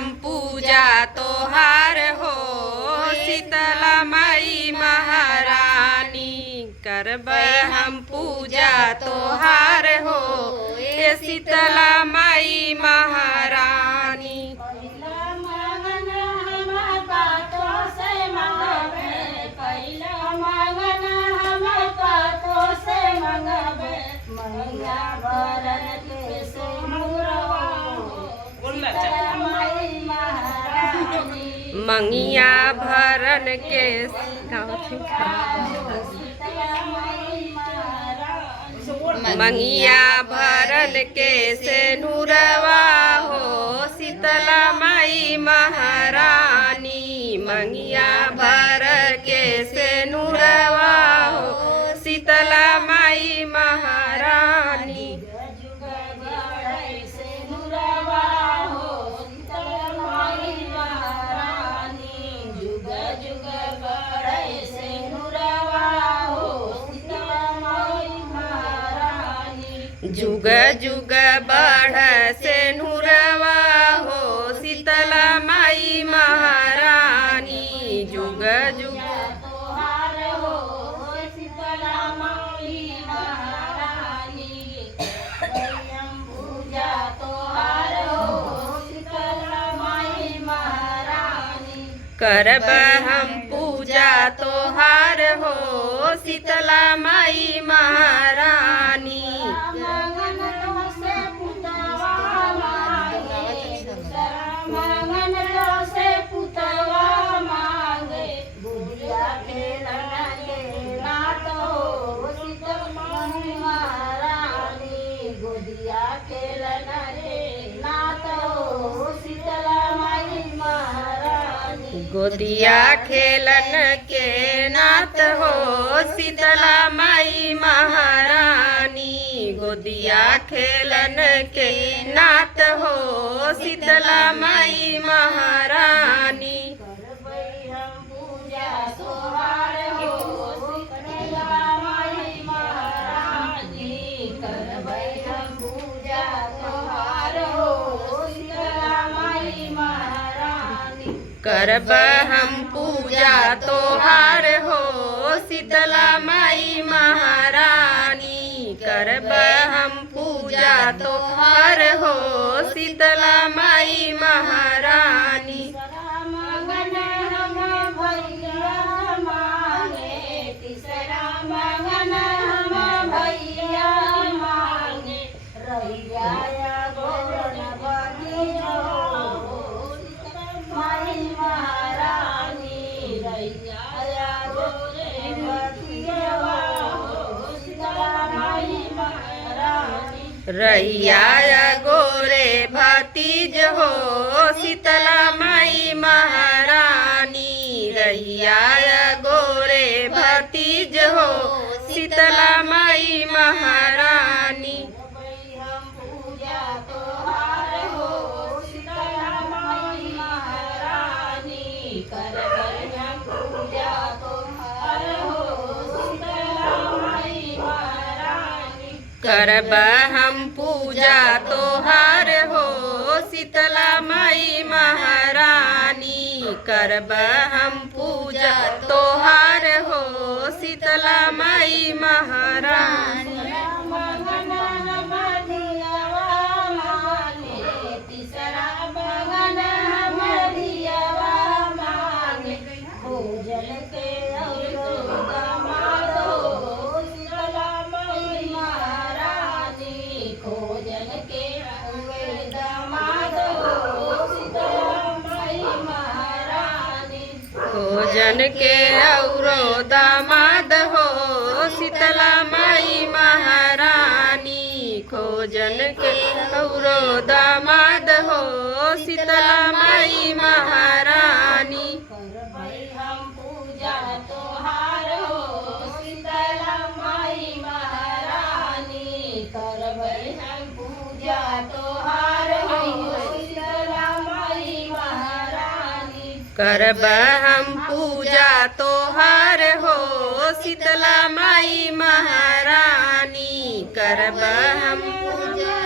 हम पूजा तोहार हो शीतला माई महारानी। करब हम पूजा तोहार हो ये शीतला माई महारानी। मंगिया भरन के मंगिया भरन के से नूरवा हो शीतला माई महारानी। मंगिया भर के से नूरवा हो शीतला माई महारानी। जुग जुग बढ़ से नूरवा हो शीतला माई महारानी। जुग जुग तोहार हो शीतला माई महारानी। पूजा तोहार हो शीतला माई महारानी। करब हम पूजा तोहार हो शीतला माई महारानी। गोदिया खेलन के नाथ हो शीतला माई महारानी। गोदिया खेलन के नाथ हो शीतला माई महारानी। करब हम पूजा तोहार हो शीतला माई महारानी। करब हम पूजा तोहार हो शीतला माई महारानी। रैया गोरे भतीज हो शीतला माई महारानी। रैया गोरे भतीज हो शीतला माई महारानी। करब हम पूजा तोहार हो शीतला माई महारानी। करब हम पूजा तोहार हो शीतला माई महारानी। भोजन के औरो दामाद हो शीतला माई महारानी। खोजन के औरो दामाद हो शीतला माई महारानी। हम पूजा तोहार हो शीतला माई महारानी। करबै हम पूजा तोहार हो शीतला माई महारानी। करब हम पूजा तोहार हो शीतला माई महारानी। करब हम पूजा